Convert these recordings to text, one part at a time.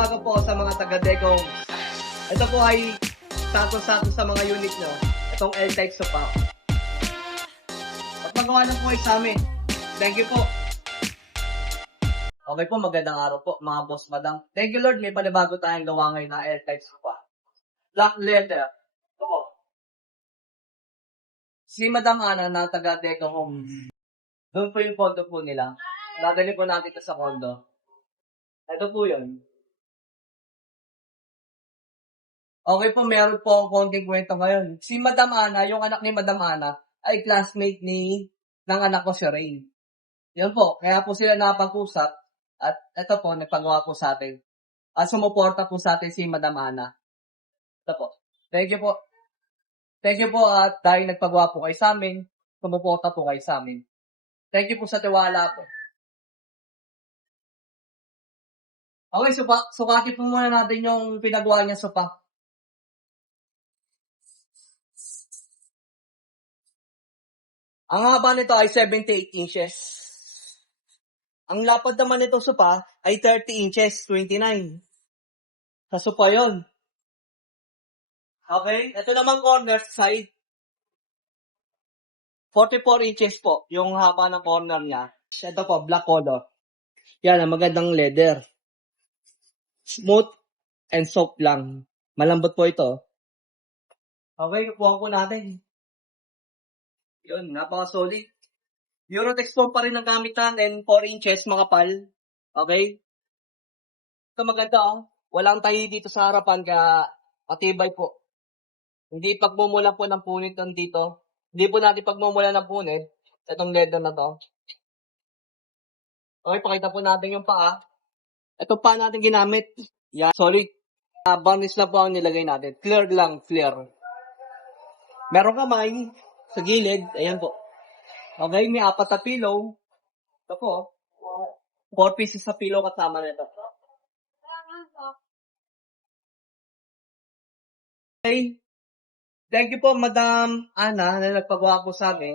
Nananawagan po ako sa mga taga-Decong. Ito po ay sakto-sakto sa mga unit nyo. Itong L-type sopa. At magawa lang po kayo sa amin. Thank you po. Okay po, magandang araw po mga boss, madam. Thank you Lord, may panibago tayong gawa ngayon na L-type sopa. Black leather. Ito po. Si Madam Ana na taga-Decong Home. Doon po yung condo po nila. Dadali po natin ito sa condo. Ito po yun. Okay po, meron po akong konting kwento ngayon. Si Madam Ana, yung anak ni Madam Ana, ay classmate ng anak ko si Rain. Yun po, kaya po sila napag-usap at ito po, nagpagawa po sa atin. At sumuporta po sa atin si Madam Ana. Ito po. Thank you po. Thank you po at dahil nagpagawa po kayo sa amin, sumuporta po kayo sa amin. Thank you po sa tiwala po. Okay, sukatin po muna natin yung pinagawa niya sopa. Ang haba nito ay 78 inches. Ang lapad naman nito sopa ay 30 inches, 29. Sa sopa yon. Okay, ito naman corner side. 44 inches po yung haba ng corner niya. Ito po, black color. Yan, ang magandang leather. Smooth and soft lang. Malambot po ito. Okay, kukuha po natin. Yun, napaka-solid. Eurotex foam pa rin ang gamitan and 4 inches makapal. Okay? Ito maganda oh. Walang tahi dito sa harapan kaya matibay po. Hindi pagmumula po ng punit dito. Hindi po natin pagmumula ng punit. Itong leather na to. Okay, pakita po natin yung paa. Ito pa natin ginamit. Yan, solid. Varnish lang po ang nilagay natin. Clear lang, clear. Meron kamay sa gilid. Ayan po. Okay, may 4 na pillow. Ito po. 4 pieces sa pillow kasama nito. Okay. Thank you po, Madam Ana, na nagpagawa po sa amin.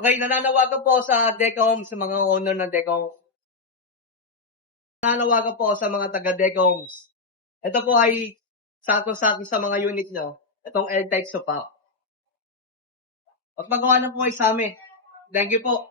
Okay, nananawagan po sa Decom, sa mga owner ng Decom. Nananawagan po sa mga taga-Decom. Ito po ay sakto-sakto sa mga unit nyo. Itong L-type sopa. At magawa na po kayo sa amin. Thank you po.